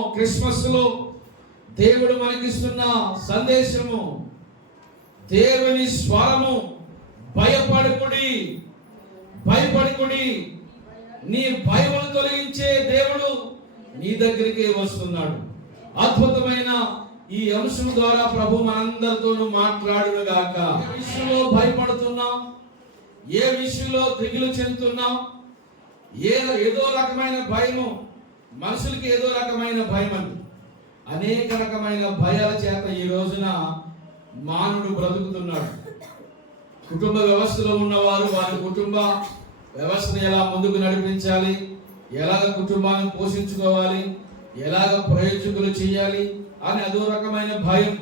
క్రిస్మస్లో దేవుడు మనకిస్తున్న సందేశము దేవుని స్వరము భయపడకుడి భయపడకుడి. నీ భయమును తొలగించే దేవుడు నీ దగ్గరికి వస్తున్నాడు. అద్భుతమైన ఈ అంశం ద్వారా ప్రభు మనందరితోనూ మాట్లాడును గాక విషయంలో భయపడుతున్నాం ఏ విషయంలో దిగులు చెందుతున్నాం ఏదో ఏదో రకమైన భయము మనుషులకి ఏదో రకమైన భయం అండి. అనేక రకమైన భయాల చేత ఈ రోజున మానవుడు బ్రతుకుతున్నాడు. కుటుంబ వ్యవస్థలో ఉన్నవారు వారి కుటుంబ వ్యవస్థను ఎలా ముందుకు నడిపించాలి? ఎలాగ కుటుంబాన్ని పోషించుకోవాలి? ఎలాగ ప్రయోజకులు చేయాలి? అని అదో రకమైన భయం.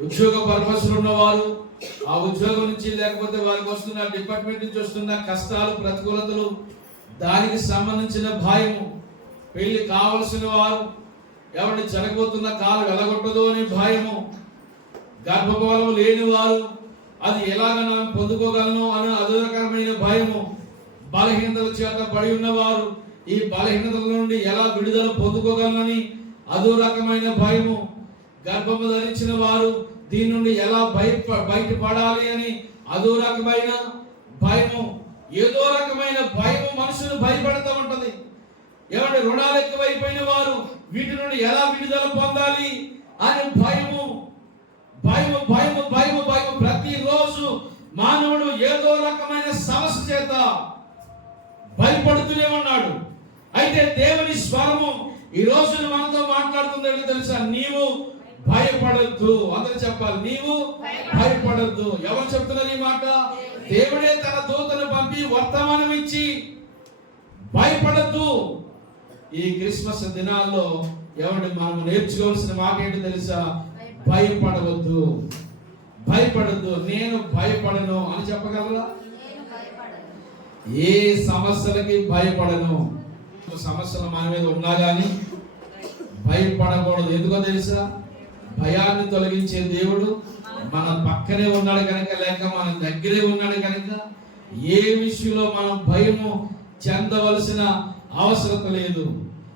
ఉద్యోగ పర్పస్లు ఉన్నవారు ఆ ఉద్యోగం నుంచి లేకపోతే వారికి వస్తున్న డిపార్ట్మెంట్ నుంచి వస్తున్న కష్టాలు ప్రతికూలతలు దానికి సంబంధించిన భయము. పెళ్ళి కావలసిన వారు ఎవరిని జరగబోతున్న కాలు వెలగొట్టదు అనే భయము. గర్భఫలం లేని వారు అది ఎలాగ మనం పొందుకోగలను అని అదో రకమైన భయము. బలహీనతల చేత పడి ఉన్నవారు ఈ బలహీనతల నుండి ఎలా విడుదల పొందుకోగలనని అదో రకమైన భయము. గర్భము ధరించిన వారు దీని నుండి ఎలా బయట బయటపడాలి అని అదో రకమైన భయము. ఏదో రకమైన భయము మనుషులు భయపడుతూ ఉంటది. ఏమంటే రుణాలు ఎక్కువైపోయిన వారు వీటి నుండి ఎలా విడుదల పొందాలి అని భయము భయము భయము భయము భయము ప్రతిరోజు మానవుడు ఏదో రకమైన సమస్య చేత భయపడుతూనే ఉన్నాడు. అయితే దేవుని స్వరము ఈ రోజు మనతో మాట్లాడుతుంది ఏంటో తెలుసా? నీవు భయపడద్దు. అందరూ చెప్పాలి నీవు భయపడద్దు. ఎవరు చెప్తున్నారు ఈ మాట? దేవుడే తన దూతను పంపి వర్తమానం ఇచ్చి భయపడద్దు. ఈ క్రిస్మస్ దినాల్లో ఎవరి మనం నేర్చుకోవాల్సిన మాట ఏంటో తెలుసా? భయపడవద్దు. భయపడద్దు. నేను భయపడను అని చెప్పగలరా? ఏ సమస్యలకి భయపడను? సమస్యలు మన మీద ఉన్నా కానీ భయపడకూడదు. ఎందుకో తెలుసా? భయాన్ని తొలగించే దేవుడు మన పక్కనే ఉన్నాడు కనుక లేక మన దగ్గరే ఉన్నాడు కనుక ఏ విషయంలో మనం భయము చెందవలసిన అవసరం లేదు.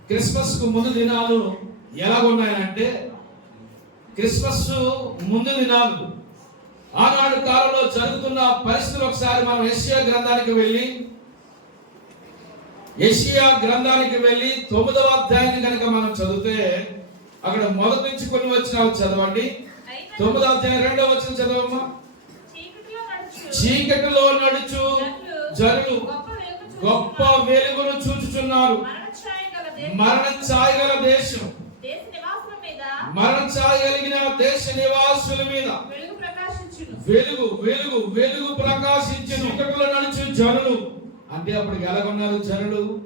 క్రిస్మస్కు ముందు దినాలు ఎలా ఉన్నాయంటే క్రిస్మస్ ముందు దినాలు. ఆనాడు కాలంలో జరుగుతున్న పరిస్థితులు ఒకసారి మనం ఏషియా గ్రంథానికి వెళ్ళి ఏషియా గ్రంథానికి వెళ్ళి తొమ్మిదవ అధ్యాయాన్ని కనుక మనం చదివితే అక్కడ మొదటి నుంచి కొన్ని వచ్చిన చదవండి. తొమ్మిదవ అధ్యాయం రెండవ వచ్చిన చదవమ్మా. చీకటిలో నడుచు. జనులు గొప్ప వెలుగును చూచుచున్నారు. మరణ ఛాయ గల దేశం. మరణ ఛాయ కలిగిన దేశ నివాసుల మీద. వెలుగు వెలుగు వెలుగు ప్రకాశించిన. చీకటిలో నడుచు జనులు. అంటే అప్పుడు ఎలాగొన్నారు జనులు.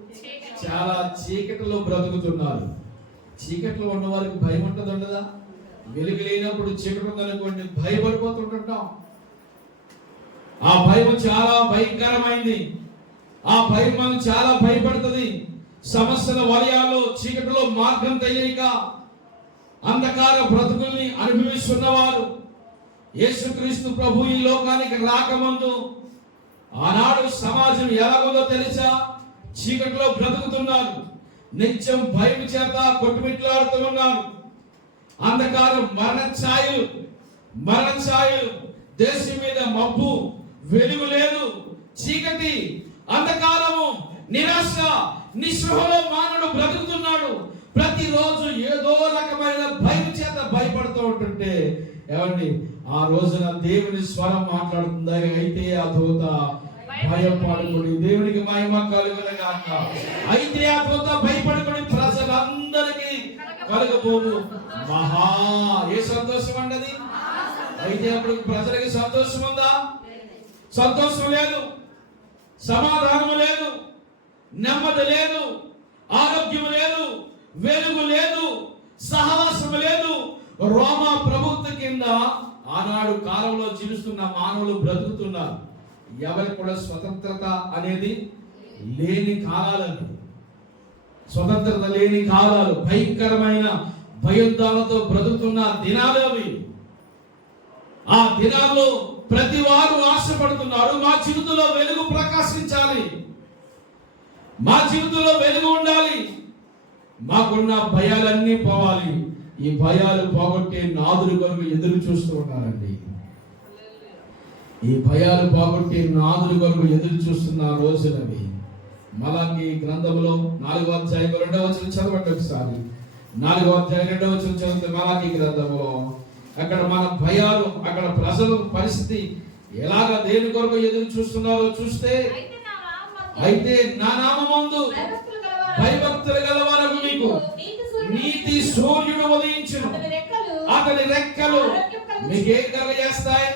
చాలా చీకటిలో బ్రతుకుతున్నారు. చీకటిలో ఉన్న వారికి భయం ఉంటుంది ఉండదా? వెలుగు లేనప్పుడు చీకటి ఉందనుకోండి భయపడిపోతుంటుంటాం. ఆ భయం చాలా భయంకరమైంది. ఆ భయం మనం చాలా భయపడుతుంది. సమస్యల వలయాల్లో చీకటిలో మార్గం తెలియక అంధకార బ్రతుకుల్ని అనుభవిస్తున్నవారు యేసుక్రీస్తు ప్రభు ఈ లోకానికి రాకముందు ఆనాడు సమాజం ఎలాగుందో తెలుసా? చీకటిలో బ్రతుకుతున్నారు. నిత్యం భయం చేత కొట్టుమిట్లాడుతూ ఉన్నారు. అంధకారం మరణ ఛాయలు మరణ ఛాయలు దేశం మీద మబ్బు వెలుగు లేదు. చీకటి అంధకారము నిరాశ నిస్పృహలో మానవుడు బ్రతుకుతున్నాడు. ప్రతిరోజు ఏదో రకమైన భయం చేత భయపడుతూ ఉంటుంటే ఏమండి ఆ రోజున దేవుని స్వరం మాట్లాడుతుంది? అయితే ఆ దూత భయపడుకుని దేవునికి మహిమ కలుగునగాక. అయితే ఆ దూత భయపడుకుని ప్రజలందరికీ కలుగబోవు మహా ఏ సంతోషం అండి అయితే అప్పుడు ప్రజలకి సంతోషం ఉందా? సంతోషం లేదు. సమాధానం లేదు. నెమ్మది లేదు. ఆరోగ్యం లేదు. వెలుగు లేదు. సహవాసం లేదు. రోమా ప్రభుత్వ కింద ఆనాడు కాలంలో జీవిస్తున్న మానవులు బ్రతుకుతున్నారు. ఎవరికి కూడా స్వతంత్రత అనేది లేని కాలాలండి స్వతంత్రత లేని కాలాలు భయంకరమైన భయోద్దాలతో బ్రతుకుతున్న దినాలు అవి. ఆ దినాల్లో ప్రతి వారు ఆశపడుతున్నారు మా జీవితంలో వెలుగు ప్రకాశించాలి. మా జీవితంలో వెలుగు ఉండాలి. మాకున్న భయాలన్నీ పోవాలి. ఈ భయాలు పోగొట్టే నాదులు కొరకు ఎదురు చూస్తూ ఉన్నారండి. ఈ భయాలు పోగొట్టే నాదులు కొరకు ఎదురు చూస్తున్న రోజులవి మలాకి గ్రంథంలో నాలుగో అధ్యాయం రెండవ వచ్చిన చదవండి ఒకసారి. నాలుగో అధ్యాయం రెండవ వచ్చిన చదివితే మలాకి గ్రంథంలో అక్కడ మన భయాలు అక్కడ ప్రజలు పరిస్థితి ఎలాగ దేని కొరకు ఎదురు చూస్తున్నారో చూస్తే అయితే నా నామందు భయభక్తులు గల వరకు మీకు. నీతి సూర్యుడు ఉదయించును. అతని రెక్కలు మీకేం కలగజేస్తాయి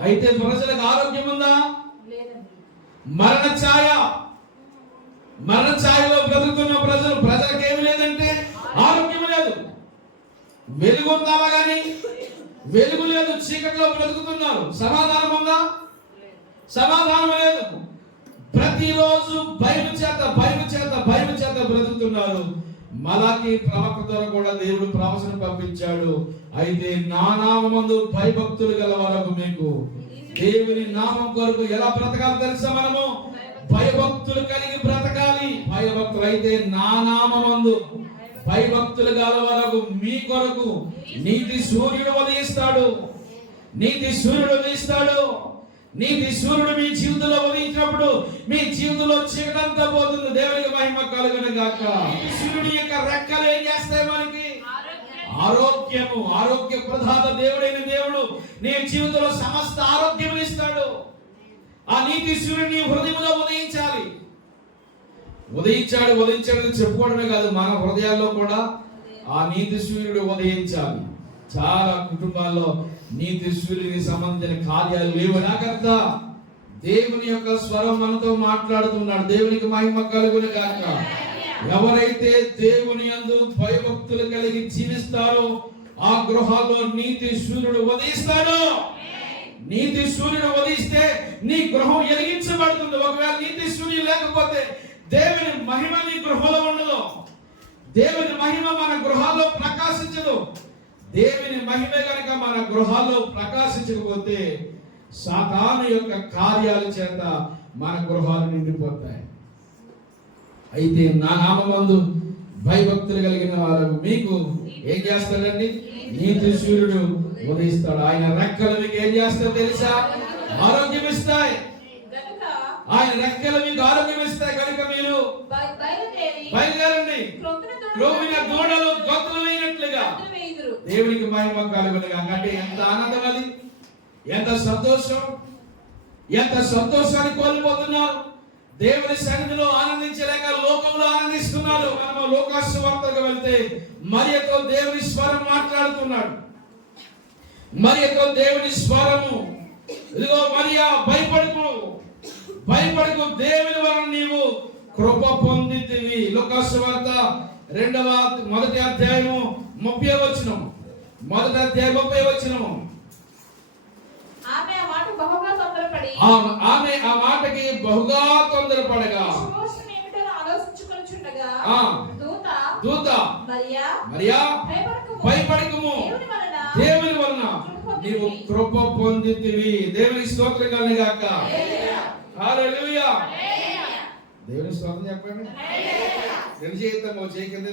అయితే ప్రజలకు ఆరోగ్యం ఉందా మరణ ఛాయ మరణ ఛాయలో బ్రతుకుతున్న ప్రజలు ప్రజలకు ఏమి లేదంటే ఆరోగ్యం లేదు. వెలుగు ఉందావా కానీ వెలుగు లేదు చీకట్లో బ్రతుకుతున్నారు. సమాధానం ఉందా? సమాధానం లేదు. ప్రతిరోజు భయం చేత భయం చేత భయం చేత బ్రతుకుతున్నారు. మలాకి ప్రవక్త ద్వారా కూడా దేవుడు ప్రవచనం పంపించాడు. అయితే నా నామందు భయభక్తులు గల వరకు మీకు. దేవుని నామం కొరకు ఎలా బ్రతకాలి తెలుసా మనము? భయభక్తులు కలిగి బ్రతకాలి. భయభక్తులు అయితే నా నామందు భయభక్తులు గల వరకు మీ కొరకు నీతి సూర్యుడు ఉదయిస్తాడు. నీతి సూర్యుడు ఉదయిస్తాడు. నీతి సూర్యుడు మీ జీవితంలో ఉదయించినప్పుడు మీ జీవితంలో చీకటంతా పోతుంది. దేవునికి మహిమ కలుగును గాక. సూర్యుడి యొక్క రెక్కలు ఏం చేస్తాయి మనకి? ఆరోగ్యము ఆరోగ్య ప్రధాన దేవుడైన దేవుడు నీ జీవితంలో సమస్త ఆరోగ్యం ఇస్తాడు. ఆ నీతి సూర్యుడు నీ హృదయంలో ఉదయించాలి. ఉదయించాడు ఉదయించాడు అని చెప్పుకోవడమే కాదు మన హృదయాల్లో కూడా ఆ నీతి సూర్యుడు ఉదయించాలి. చాలా కుటుంబాల్లో నీతి సూర్యుడికి సంబంధించిన కార్యాలు లేవు. నాకర్త దేవుని యొక్క స్వరం మనతో మాట్లాడుతున్నాడు. దేవునికి మహిమ కలుగును కాక ఎవరైతే దేవుని అందు భయభక్తులు కలిగి జీవిస్తారో ఆ గృహాల్లో నీతి సూర్యుడు ఉదయిస్తాడో నీతి సూర్యుడు ఉదయిస్తే నీ గృహం ఎలిగించబడుతుంది. ఒకవేళ నీతి సూర్యుడు లేకపోతే దేవుని మహిమ నీ గృహంలో ఉండదు. దేవుని మహిమ మన గృహాల్లో ప్రకాశించదు. దేవుని మహిమ కనుక మన గృహాల్లో ప్రకాశించకపోతే సాతాను యొక్క కార్యాల చేత మన గృహాలు నిండిపోతాయి. అయితే నా నామందు భయభక్తులు కలిగిన వారు మీకు ఏం చేస్తాడండి నీతి సూర్యుడు ఉదయిస్తాడు ఆయన రెక్కలు మీకు ఏం చేస్తాడు తెలుసా? ఆరోగ్యం ఇస్తాయి ఆయన రెక్కలు మీకు ఆరోగ్యం ఇస్తాయి కనుక మీరు బయ- బయలుదేరి బయలుదేరండి. దూడలు దూడలు గొంతులు వేయుదురు. దేవునికి మహిమ కలుగునుగా. అంటే ఎంత ఆనందం అది? ఎంత సంతోషం? ఎంత సంతోషాన్ని కోల్పోతున్నారు? దేవుని సన్నిధిలో ఆనందించలేక లోకంలో ఆనందిస్తున్నారు. మనము లోకాసు వార్తకు వెళ్తే మరియతో దేవుని స్వరం మాట్లాడుతున్నాడు. మరియతో దేవుని స్వరము. ఇదిగో మరియా భయపడుకు. భయపడుకు దేవుని వలన నీవు కృప పొందితివి. లోకాసు వార్త రెండవ మొదటి అధ్యాయము ముప్పై వచనం మొదటి అధ్యాయం ముప్పై వచనము. ఆమె ఆ మాటకి బహుగా తొందరపడగా. దూత మరియా భయపడకుము. దేవుని వలన నీవు కృప పొందితివి. దేవుని స్తోత్రం కలిగి గాక హల్లెలూయా దేవుని స్తోత్రం చెప్పండి. రెండు చేద్దాం? చేయి కింద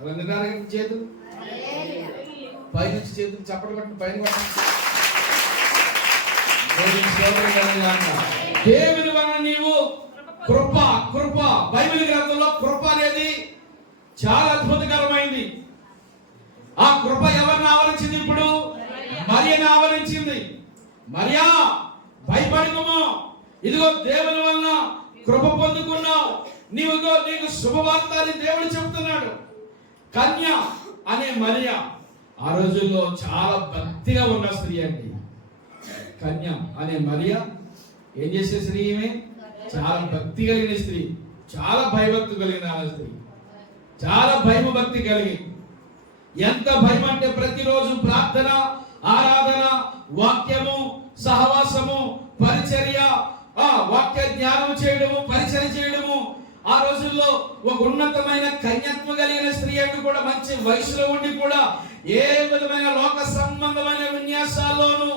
అలా నిదానికి చేతు పైనుంచి చేతులు చప్పట్లు కొట్టండి పైన కొట్టండి. దేవుని స్తోత్రం కలిగి గాక దేవుని వలన నీవు కృప కృప. బైబిల్ గ్రంథంలో కృప అనేది చాలా ఆ కృప ఎవరిని ఆవరించింది ఇప్పుడు? మరియని ఆవరించింది. మరియా భయపడకము. ఇదిగో దేవుని వలన కృప పొందుకున్నావు. నీవుగో నీకు శుభవార్త అని దేవుడు చెబుతున్నాడు. కన్య అనే మరియా ఆ రోజుల్లో చాలా భక్తిగా ఉన్న స్త్రీ అండి. కన్య అనే మరియా ఏం చేసే స్త్రీ ఈమె? చాలా భక్తి కలిగిన స్త్రీ. చాలా భయభక్తి కలిగిన స్త్రీ. చాలా భయభక్తి కలిగి ఎంత భయం అంటే ప్రతిరోజు ప్రార్థన ఆరాధన వాక్యము సహవాసము పరిచర్య ఆ వాక్య జ్ఞానం చేయడము పరిచర్య చేయడము. ఆ రోజుల్లో ఒక ఉన్నతమైన కన్యత్వం కలిగిన స్త్రీ అంటూ కూడా మంచి వయసులో ఉండి కూడా ఏ విధమైన లోక సంబంధమైన విన్యాసాల్లోనూ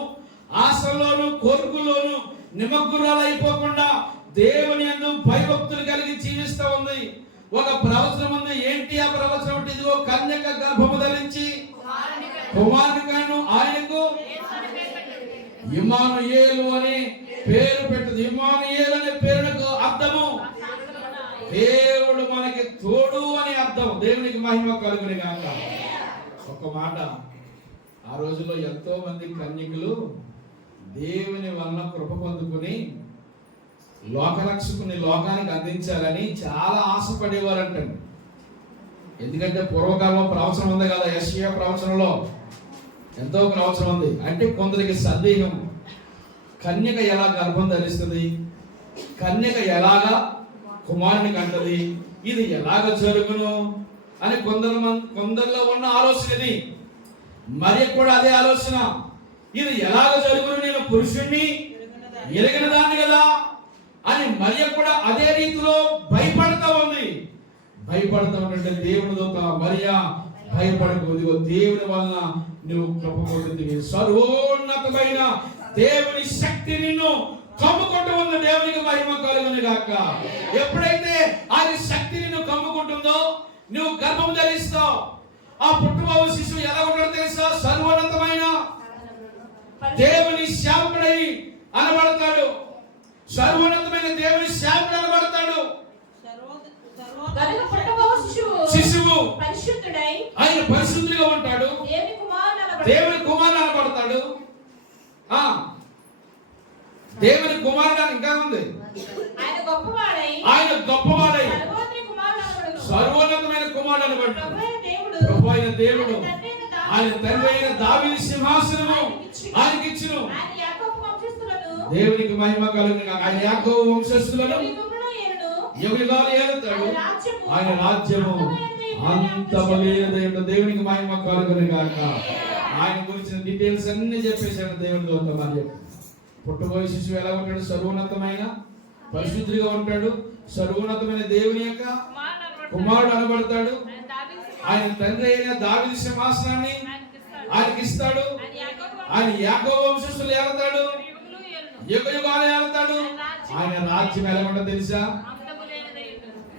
ఆశలోను కోరికల్లోనూ నిమగ్గురాలు అయిపోకుండా దేవుని యందు భయభక్తులు కలిగి జీవిస్తూ ఉంది. ఒక ప్రవచనం ఉంది. ఏంటి ఆ ప్రవచనం? అంటే ఇదిగో కన్యక గర్భము ధరించి కుమారునికను ఆయనకు ఇమానుయేలు అని పేరు పెట్టదు. ఇమానుయేలు అనే పేరునకు అర్థము దేవుడు మనకి తోడు అని అర్థం దేవునికి మహిమ కలుగుని కాక ఒక మాట. ఆ రోజుల్లో ఎంతో మంది కన్యకులు దేవుని వలన కృప పొందుకుని లోకరక్షకుని లోకానికి అందించాలని చాలా ఆశపడేవారంటండి. ఎందుకంటే పూర్వకాలంలో ప్రవచనం ఉంది కదా యశ్యా ప్రవచనంలో. ఎంతో ప్రవచనం ఉంది. అంటే కొందరికి సందేహం. కన్యక ఎలా గర్భం ధరిస్తుంది? కన్యక ఎలాగా కుమారుని కంటది ఇది ఎలాగ జరుగును? అని కొందరు మం- కొందరిలో ఉన్న ఆలోచన ఇది. మరి కూడా అదే ఆలోచన. ఇది ఎలాగ జరుగును? నేను పురుషుణ్ణి ఎరిగిన దాన్ని కదా. అని మరియ కూడా అదే రీతిలో భయపడతా ఉంది. భయపడతా ఉంటే దేవుని దూత మరియా భయపడకు. ఇదిగో దేవుని వలన నువ్వు కృప పొందుతుంది సర్వోన్నతమైన దేవుని శక్తి నిన్ను కమ్ముకుంటూ ఉంది. దేవునికి మహిమ కలుగును గాక. ఎప్పుడైతే ఆయన శక్తి నిన్ను కమ్ముకుంటుందో నువ్వు గర్భం ధరిస్తావు. ఆ పుట్టుబాబు శిశువు ఎలా ఉంటాడో తెలుసా? సర్వోన్నతమైన దేవుని శాపకుడై అనబడతాడు. సర్వోన్నతమైన దేవుని గనుక పుట్టబో శిశువు. శిశువు. పరిశుద్ధుడై. ఆయన పరిశుద్ధిగా ఉంటాడు. దేవుని కుమారుడు దేవుని కుమారుడు అనబడతాడు ఆ. దేవుని కుమారుడు ఇంకా ఉంది. ఆయన గొప్పవాడై. ఆయన గొప్పవాడై. సర్వోన్నతి కుమారుడు అనబడును. సర్వోన్నతమైన కుమారుడు అనబడతాడు ప్రభు అయిన దేవుడు. ఆయన తండ్రి అయిన దావీదు. సింహాసనము. ఆయనకి ఇచ్చును ఆయన దేవునికి మహిమ కలుగును గాక. ఆయన యాకోబు వంశస్థులను. ఎవరిగాలు ఏలుతాడు ఆయన రాజ్యము అంతమలేనిదేమిటో దేవునికి మహిమ కలుగును గాక. ఆయన గురించిన డీటెయిల్స్ అన్ని చెప్పేశాడు దేవుని దూత మరి పుట్టబోయే శిశువు ఎలా ఉంటాడు? సర్వోన్నతమైన పరిశుద్ధుడిగా ఉంటాడు. సర్వోన్నతమైన దేవుని యొక్క కుమారుడు అనబడతాడు. ఆయన తండ్రి అయిన దావిది సింహాసనాన్ని ఆయనకి ఇస్తాడు ఆయన యాకో వంశస్థులు ఏలతాడు. యుగ యుగాలు ఆయన రాజ్యం ఎలా ఉండదు తెలుసా?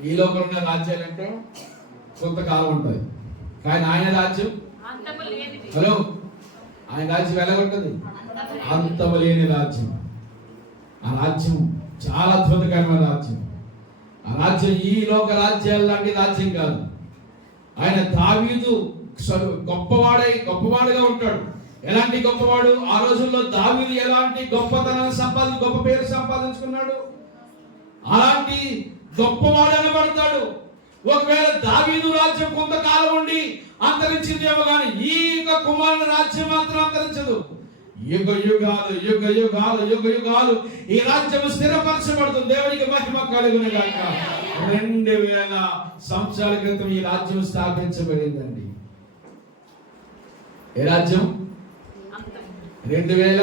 ఈ లోపల ఉన్న కొంత కొంతకాలం ఉంటుంది. కానీ ఆయన రాజ్యం? హలో? ఆయన రాజ్యం ఎలా ఉంటుంది? అంతము లేని రాజ్యం. ఆ రాజ్యం చాలా అద్భుతకరమైన రాజ్యం. ఆ రాజ్యం ఈ లోక రాజ్యాల లాంటి రాజ్యం కాదు. ఆయన దావీదు గొప్పవాడై గొప్పవాడుగా ఉంటాడు. ఎలాంటి గొప్పవాడు? ఆ రోజుల్లో దావీదు ఎలాంటి గొప్పతనాన్ని సంపాదించి గొప్ప పేరు సంపాదించుకున్నాడు? అలాంటి గొప్పవాడు అనబడతాడు ఒకవేళ దావీదు రాజ్యం కొంతకాలం ఉండి అంతరించిందేమో కానీ ఈ యొక్క కుమారుని రాజ్యం మాత్రం అంతరించదు. యుగ యుగాలు యుగ యుగాలు యుగ యుగాలు ఈ రాజ్యం స్థిరపరచబడుతుంది. దేవునికి మహిమ కలుగును గాక. రెండు వేల సంవత్సరాల క్రితం ఈ రాజ్యం స్థాపించబడిందండి. ఏ రాజ్యం? రెండు వేల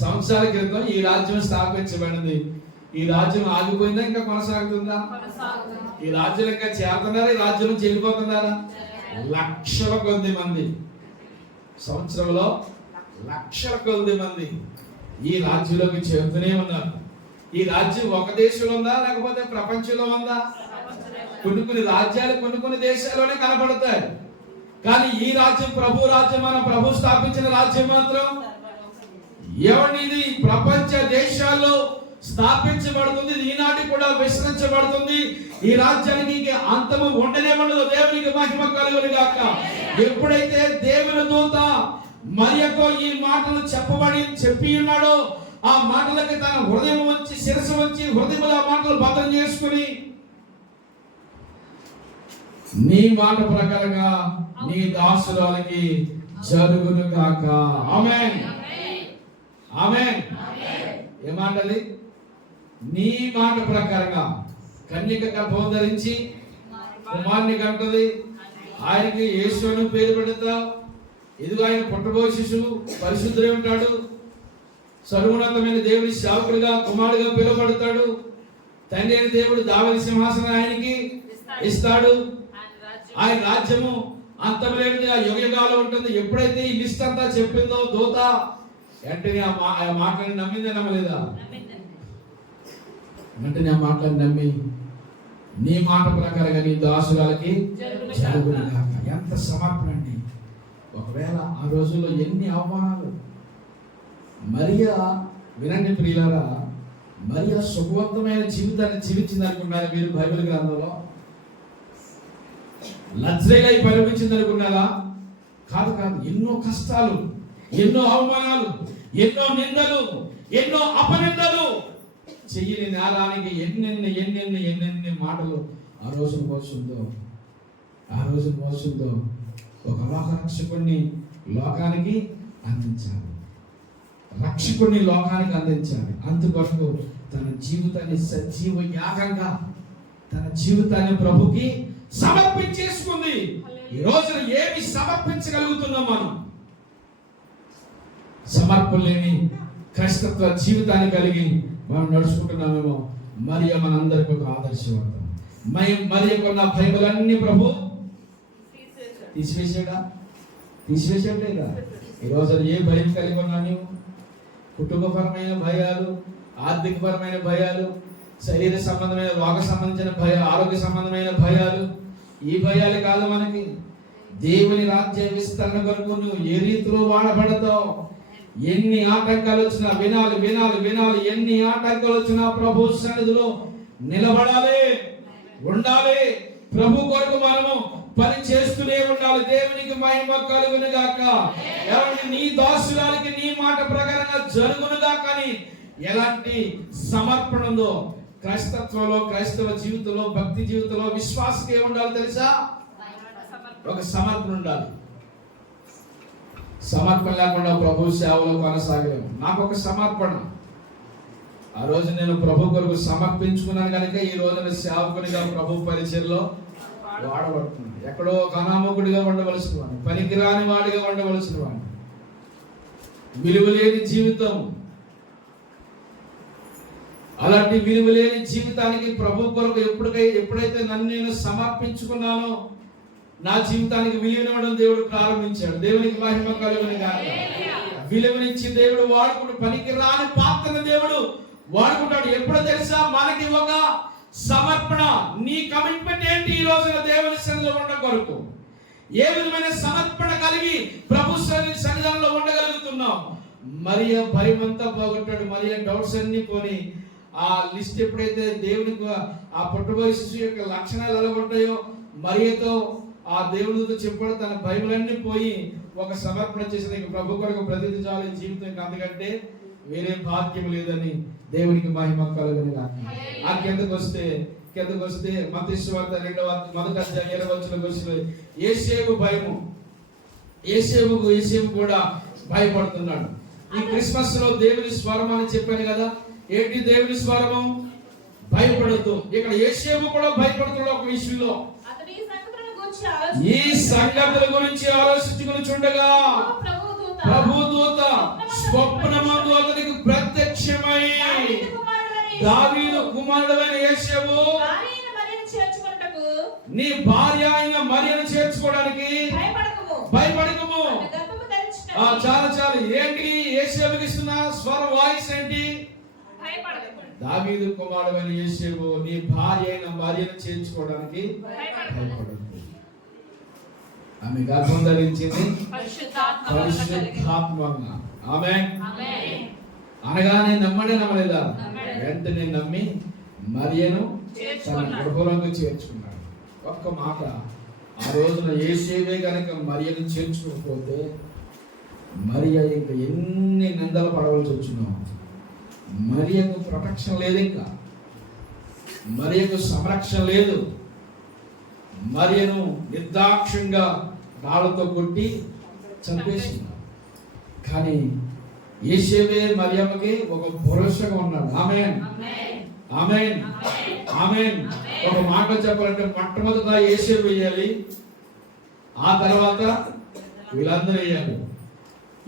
సంవత్సరాల క్రితం ఈ రాజ్యం స్థాపించబడింది. ఈ రాజ్యం ఆగిపోయిందా ఇంకా కొనసాగుతుందా. ఈ రాజ్యం ఇంకా చేరుతున్నారా? ఈ రాజ్యం నుంచి వెళ్ళిపోతున్నారా? లక్షల కొద్ది మంది. సంవత్సరంలో లక్షల కొద్ది మంది ఈ రాజ్యంలోకి చేరుతూనే ఉన్నారు. ఈ రాజ్యం ఒక దేశంలో ఉందా? లేకపోతే ప్రపంచంలో ఉందా? కొన్ని కొన్ని రాజ్యాలు కొన్ని కొన్ని దేశాల్లోనే కనపడతాయి. కానీ ఈ రాజ్యం ప్రభు రాజ్యం మన ప్రభు స్థాపించిన రాజ్యం మాత్రం ఏమండి ప్రపంచ దేశాల్లో స్థాపించబడుతుంది ఈనాటి కూడా విశ్రమించబడుతుంది ఈ రాజ్యానికి అంతము ఉండనే ఉండదు దేవునికి మహిమ కలుగును గాక ఎప్పుడైతే దేవుని దూత మరియతో ఈ మాటలు చెప్పబడి చెప్పి ఉన్నాడో ఆ మాటలకి తన హృదయం వచ్చి శిరస్సు వచ్చి హృదయంలో ఆ మాటలు భద్రం చేసుకుని నీ మాట ప్రకారంగా నీ దాసురాలకి జరుగును గాక ఆమె ఆమేన్. ఏమాటది నీ మాట ప్రకారంగా కన్యక గర్భం ధరించి కుమారుని కంటది ఆయనకి యేసును పేరు పెడతావు ఇదిగో ఆయన పుట్టబోయే శిశువు పరిశుద్ధుడై ఉంటాడు. సర్వోన్నతమైన దేవుని సేవకుడిగా కుమారుడిగా పిలువబడతాడు. తండ్రి అయిన దేవుడు దావరి సింహాసనం ఆయనకి ఇస్తాడు. ఆయన రాజ్యము అంతమలేనిది ఆ యుగ యుగాలు ఉంటుంది. ఎప్పుడైతే ఈ లిస్ట్ అంతా చెప్పిందో దూత వెంటనే ఆ మా- ఆ మాటని నమ్మిందే నమ్మలేదా? వెంటనే ఆ మాటలను నమ్మి నీ మాట ప్రకారంగా నీ దాసురాలకి. ఎంత సమర్పణ అండి. ఒకవేళ ఆ రోజుల్లో ఎన్ని అవమానాలు. మరియా వినండి ప్రియులారా మరియా సుఖవంతమైన జీవితాన్ని జీవించింది అనుకున్నారా మీరు బైబిల్ గ్రంథంలో? లగ్జరీలై పరిమించింది అనుకున్నారా? కాదు కాదు ఎన్నో కష్టాలు. ఎన్నో అవమానాలు ఎన్నో నిందలు ఎన్నో అపనిందలు. చెయ్యని నేరానికి ఎన్నెన్ని ఎన్నెన్ని ఎన్నెన్ని మాటలు ఆ రోజు మోసిందో ఆ రోజు మోసిందో ఒక లోకరక్షకుడిని లోకానికి అందించాలి రక్షకుడిని లోకానికి అందించాలి అందుకొరకు తన జీవితాన్ని సజీవ యాగంగా తన జీవితాన్ని ప్రభుకి సమర్పించేసుకుంది. ఈ రోజున ఏమి సమర్పించగలుగుతున్నాం మనం? సమర్పణ లేని క్రైస్తత్వ జీవితాన్ని కలిగి మనం నడుచుకుంటున్నామేమో. మరియు మనందరికీ ఒక ఆదర్శవంతం. మరి మరియకున్న భయములన్నీ ప్రభు తీసివేసాడా తీసివేసాడు లేదా? ఈరోజు ఏ భయం కలిగి ఉన్నా నీవు? కుటుంబపరమైన భయాలు ఆర్థికపరమైన భయాలు శరీర సంబంధమైన రోగ సంబంధించిన భయ ఆరోగ్య సంబంధమైన భయాలు ఈ భయాలు కాదు మనకి. దేవుని రాజ్య విస్తరణ కొరకు నువ్వు ఏ రీతిలో వాడబడతావు? ఎన్ని ఆటంకాలు వచ్చినా వినాలి వినాలి వినాలి. ఎన్ని ఆటంకాలు వచ్చినా ప్రభు సన్నిధిలో నిలబడాలి ఉండాలి. ప్రభు కొరకు మనము పని చేస్తూనే ఉండాలి. దేవునికి మహిమ కలుగును గాక. ఎవరిని నీ దాసురాలకి నీ మాట ప్రకారంగా జరుగును గాక అని ఎలాంటి సమర్పణ ఉందో క్రైస్తత్వంలో క్రైస్తవ జీవితంలో భక్తి జీవితంలో విశ్వాసకి ఏమి ఉండాలి తెలుసా? ఒక సమర్పణ ఉండాలి. సమర్పణ లేకుండా ప్రభు సేవలో కొనసాగలేము. నాకు ఒక సమర్పణ. ఆ రోజు నేను ప్రభు కొరకు సమర్పించుకున్నాను కనుక ఈ రోజున సేవకునిగా ప్రభు పరిచయలో వాడబడుతుంది. ఎక్కడో ఒక అనామకుడిగా ఉండవలసిన వాడిని పనికిరాని వాడిగా ఉండవలసిన వాడిని విలువలేని జీవితం. అలాంటి విలువలేని జీవితానికి ప్రభు కొరకు ఎప్పటికై ఎప్పుడైతే నన్ను నేను సమర్పించుకున్నానో నా జీవితానికి విలువనివ్వడం దేవుడు ప్రారంభించాడు. దేవునికి మహిమ కలుగుని గాక. విలువనిచ్చి దేవుడు వాడుకుంటూ పనికి రాని పాత్రను దేవుడు వాడుకుంటాడు. ఎప్పుడో తెలుసా? మనకి ఒక సమర్పణ నీ కమిట్మెంట్ ఏంటి? ఈ రోజున దేవుని సన్నిధిలో ఉండడం కొరకు. ఏ విధమైన సమర్పణ కలిగి ప్రభు సన్ని- సన్నిధానంలో ఉండగలుగుతున్నాం? మరియ భయం అంతా పోగొట్టాడు. మరియ డౌట్స్ అన్ని పోని ఆ లిస్ట్ ఎప్పుడైతే దేవునికి ఆ పుట్టబోయే శిశువు యొక్క లక్షణాలు ఎలా ఉంటాయో మరియతో ఆ దేవుడితో చెప్పాడు తన భయములన్నీ పోయి ఒక సమర్పణ చేసిన ప్రభు కొరకు ప్రతిది చాలు జీవితం ఇంకా అంతకంటే వేరే భాగ్యం లేదని దేవునికి మహిమ కలుగును. ఆ కిందకు వస్తే కిందకు వస్తే మతేశ్వార్త రెండవ మొదటి అధ్యాయం ఇరవై వచ్చిన ఏసేపు భయము. ఏసేపుకు ఏసేపు కూడా భయపడుతున్నాడు. ఈ క్రిస్మస్లో దేవుని స్వరం అని చెప్పాను కదా ఏంటి దేవుని స్వరము? భయపడద్దు. ఇక్కడ ఏసేపు కూడా భయపడుతున్నాడు ఒక విషయంలో అతడు ఈ సంగతులను గూర్చి ఈ సంగతుల గురించి ఆలోచించుకుని చుండగా ప్రభు దూత. ప్రభు దూత స్వప్నమందు అతనికి ప్రత్యక్షమై దావీదు కుమారుడైన చేర్చుకొనుటకు నీ భార్య అయిన మరియను చేర్చుకోవడానికి భయపడకము. చాలా చాలు. ఏంటి? యేసేపుకి ఇస్తున్న? స్వర వాయిస్ ఏంటి? దావీదు కుమారుడైన యేసేపు నీ భార్య అయిన మరియను చేర్చుకోవడానికి భయపడదు. ఆమె గర్భం ధరించింది. పరిశుద్ధాత్మంగా ఆమె? అనగానే నమ్మడే నమ్మలేదా. వెంటనే నమ్మి మరియను తన చేర్చుకున్నాడు. గర్భంలోకి చేర్చుకున్నాడు. ఒక్క మాట. ఆ రోజున ఏసేవే గనక మరియను చేర్చుకోకపోతే మరియ ఇంకా ఎన్ని నిందలు పడవలసి వచ్చినో మరియకు ప్రొటెక్షన్ లేదు ఇంకా. మరియకు సంరక్షణ లేదు. మరియను నిర్దాక్షంగా రాళ్ళతో కొట్టి చంపేసింది. కానీ ఏసేవే మరియమ్మకి ఒక భరోసాగా ఉన్నాడు. ఆమె ఆమేన్. ఆమెన్. ఆమెన్. ఒక మాట చెప్పాలంటే మొట్టమొదట ఏసే వేయాలి ఆ తర్వాత వీళ్ళందరూ వేయాలి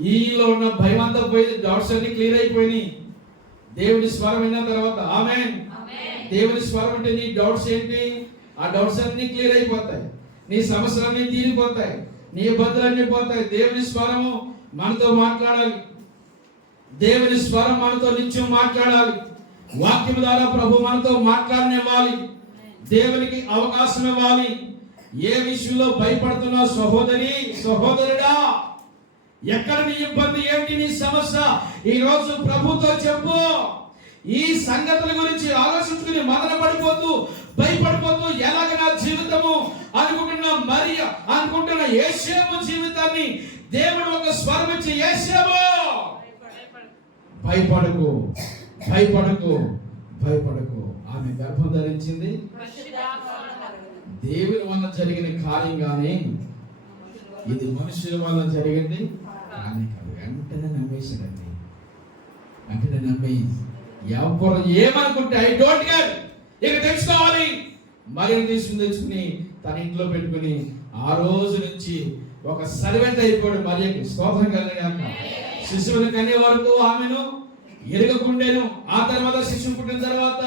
ఈలో ఉన్న భయం అంతా పోయింది. డౌట్స్ అన్ని క్లియర్ అయిపోయినాయి. దేవుని స్వరం విన్న తర్వాత ఆమేన్. దేవుని స్వరం అంటే నీ డౌట్స్ ఏంటి? ఆ డౌట్స్ అన్ని క్లియర్ అయిపోతాయి. నీ సమస్యలన్నీ తీరిపోతాయి. నీ ఇబ్బందులన్నీ పోతాయి. దేవుని స్వరము మనతో మాట్లాడాలి. దేవుని స్వరం మనతో నిత్యం మాట్లాడాలి. వాక్యం ద్వారా ప్రభు మనతో మాట్లాడనివ్వాలి. దేవునికి అవకాశం ఇవ్వాలి. ఏ విషయంలో భయపడుతున్న సహోదరి సహోదరుడా ఎక్కడ నీ ఇబ్బంది ఏంటి నీ సమస్య? ఈ రోజు ప్రభుతో చెప్పు. ఈ సంగతుల గురించి ఆలోచించుకుని మదన పడిపోతూ భయపడిపోతూ ఎలాగ నా జీవితము అనుకుంటున్న మరి అనుకుంటున్న ఏసేపు జీవితాన్ని దేవుడు ఒక స్వరం ఇచ్చి ఏసేపు భయపడకు భయపడకు భయపడకు. ఆమె గర్భం ధరించింది. దేవుని వల్ల జరిగిన కార్యంగానే ఇది మనుషుల వల్ల జరిగింది. కానీ కాదు వెంటనే నమ్మేసాడండి వెంటనే నమ్మి ఎవరు ఏమనుకుంటే ఐ డోంట్ కేర్! ఇక తెలుసుకోవాలి. మరిన్ని తీసుకుని తెచ్చుకుని తన ఇంట్లో పెట్టుకుని ఆ రోజు నుంచి ఒక సర్వెంట్ అయిపోయాడు మరియకి. స్తోత్రం కలిగాక శిశువుని కనే వరకు ఆమెను ఎరగకుండేను ఆ తర్వాత శిశువు పుట్టిన తర్వాత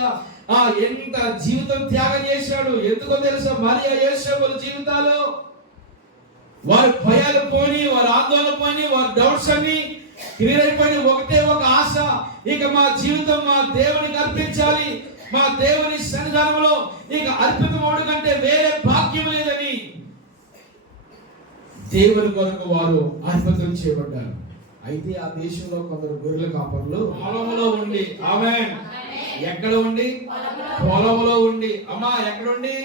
ఆ ఎంత జీవితం త్యాగం చేశాడు ఎందుకో తెలుసా? మరియా యేసోబుల జీవితాలు. వారి భయాలు పోని వారి ఆందోళన పోని వారి డౌట్స్ అన్ని క్లియర్ అయిపోయిన ఒకటే ఒక ఆశ. ఇక మా జీవితం మా దేవునికి అర్పించాలి. మా దేవుని సన్నిధానంలో ఇక అర్పితమోడు కంటే వేరే భాగ్యం లేదని దేవుని కొరకు వారు అర్పితం చేయబడ్డారు. అయితే ఆ దేశంలో కొందరు గొర్రెల కాపర్లు పొలంలో ఉండి. ఆమె ఎక్కడ ఉండి? పొలంలో ఉండి. అమ్మా ఎక్కడ ఉండి?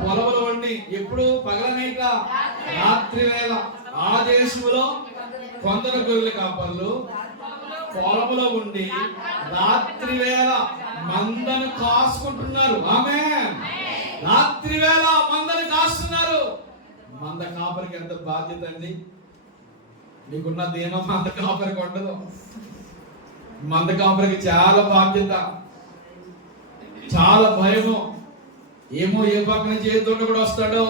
పొలంలో ఉండి. ఎప్పుడు? పగలనైక రాత్రి వేళ ఆ దేశంలో కొందరు గొర్రెల కాపర్లు పొలంలో ఉండి రాత్రి వేళ మందను కాసుకుంటున్నారు. ఆమె రాత్రి వేళ మందను కాస్తున్నారు. మంద కాపరికి ఎంత బాధ్యత అండి? నీకున్న దేమో మంద కాపరికి ఉండదు. మంద కాపరికి చాలా బాధ్యత. చాలా భయము. ఏమో ఏ పక్క నుంచి ఏ దొండ కూడా వస్తాడో?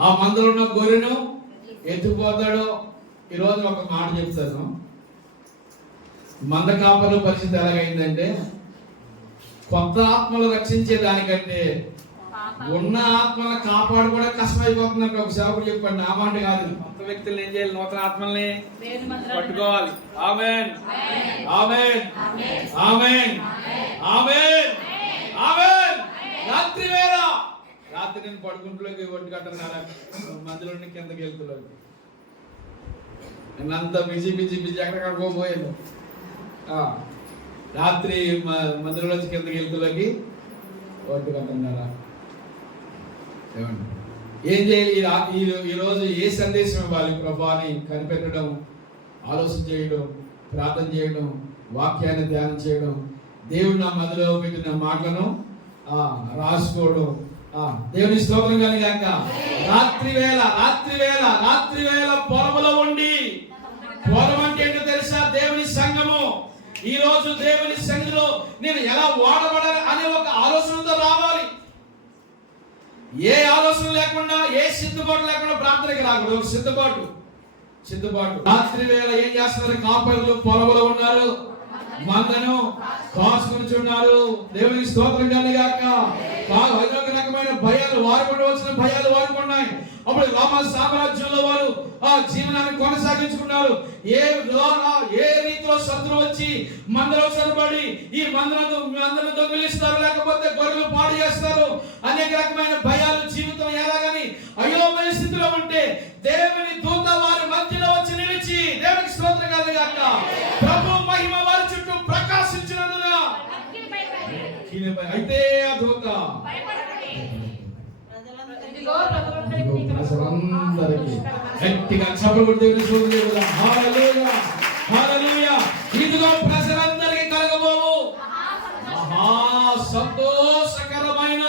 ఆ మందలో ఉన్న గొర్రెను ఎత్తుకుపోతాడో? ఈరోజు ఒక మాట చెప్తాను. మంద కాపర్ల పరిస్థితి ఎలాగైందంటే కొత్త ఆత్మలు రక్షించే దానికంటే ఉన్న ఆత్మలను కాపాడుకోవడం కష్టమైపోతుందంటే. ఒక సేవకుడు చెప్పండి నా మాట కాదు. కొత్త వ్యక్తులు ఏం చేయాలి? నూతన ఆత్మల్ని పట్టుకోవాలి. Amen. Amen. Amen. Amen. Amen. రాత్రి వేళ. రాత్రి నేను పడుకుంటులోకి ఒంటి కట్టన్నారా మధ్యలో కిందకి వెళ్తులోకి నిన్నంతా బిజీ బిజీ బిజీ. ఎక్కడికక్కడికో పోయాను రాత్రి మ- మధ్యలో నుంచి కిందకి వెళ్తులకి ఒంటి కట్టన్నారా ఏం చేయాలి? ఈ ఈరోజు రోజు ఏ సందేశం ఇవ్వాలి ప్రభాని కనిపెట్టడం ఆలోచన చేయడం ప్రార్థన చేయడం వాక్యాన్ని ధ్యానం చేయడం దేవుడు నా మదిలో పెట్టిన మాటలను ఆ, రాసుకోవడం ఆ, దేవుని స్తోత్రం కానీ కాక రాత్రి వేళ రాత్రి వేళ రాత్రి వేళ పొలములో ఉండి పొలం ఈ రోజు దేవుని సన్నిధిలో నేను ఎలా వాడబడాలి అనే ఒక ఆలోచనతో రావాలి. ఏ ఆలోచన లేకుండా ఏ సిద్ధపాటు లేకుండా ప్రార్థనకి రాకూడదు. ఒక సిద్ధపాటు. సిద్ధపాటు. రాత్రి వేళ ఏం చేస్తున్నారు? కాపర్లు పొలంలో ఉన్నారు. మందను కాసుకుని దేవుని దేవునికి స్తోత్రం కానీ గాక బాగా ఒక రకమైన భయాలు వారు కూడా వచ్చిన భయాలు వారు ఉన్నాయి అప్పుడు రామ సామ్రాజ్యంలో వారు ఆ జీవనాన్ని కొనసాగించుకున్నారు. ఏ ద్వారా ఏ రీతిలో శత్రువు వచ్చి మందలో సరిపడి ఈ మందలను మందలను దొంగిలిస్తారు లేకపోతే గొర్రెలు పాడు చేస్తారు. అనేక రకమైన భయాలు జీవితం ఎలాగని అయోమయ స్థితిలో ఉంటే దేవుని గట్టిగా చప్పలు దేవుని స్తోత్రం చెబుదాం. హల్లెలూయా హల్లెలూయా ఇదిగో ప్రజలందరికీ కలగబోవు మహా సంతోషకరమైన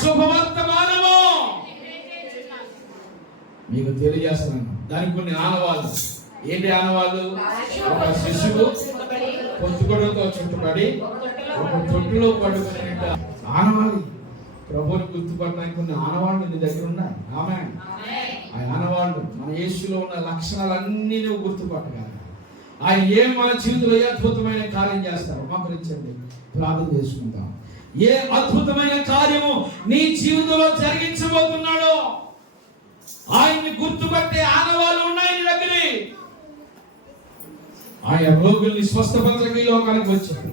శుభవర్తమానము. మీకు తెలియజేస్తున్నాను. దానికి కొన్ని ఆనవాళ్ళు. ఏంటి ఆనవాళ్ళు? ఒక శిశువు పొత్తుకొడతో చుట్టుపడి ఒక తొట్టులో పడుకునేట. ఆనవాళ్ళు. ప్రభుని గుర్తుపడడానికి కొన్ని ఆనవాళ్ళు నీ దగ్గర ఉన్నాయి ఆమె ఆ ఆనవాళ్ళు మన యేసులో ఉన్న లక్షణాలన్నీ నువ్వు గుర్తుపట్టగలరు ఆయన ఏం మన జీవితంలో ఏ అద్భుతమైన కార్యం చేస్తారు గురించండి ప్రార్థన చేసుకుంటాం ఏ అద్భుతమైన కార్యము నీ జీవితంలో జరిగించబోతున్నాడో ఆయన్ని గుర్తుపట్టే ఆనవాళ్ళు ఉన్నాయి నీ దగ్గర ఆయన రోగుల్ని స్వస్థపరచడానికి ఈ లోకానికి వచ్చాడు.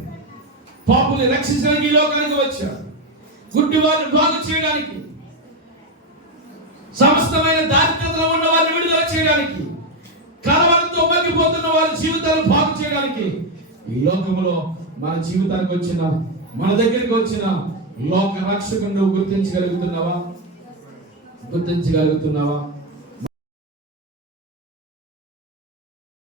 పాపుని రక్షించడానికి ఈ లోకానికి వచ్చాడు. గుడ్డి వారిని బాగు చేయడానికి సమస్తమైన దారిద్రతలో ఉన్న వారిని విడుదల చేయడానికి కలవరంతో మగ్గిపోతున్న వారి జీవితాలు బాగు చేయడానికి ఈ లోకంలో మన జీవితానికి వచ్చిన మన దగ్గరికి వచ్చిన లోక రక్షకుని నువ్వు గుర్తించగలుగుతున్నావా? గుర్తించగలుగుతున్నావా?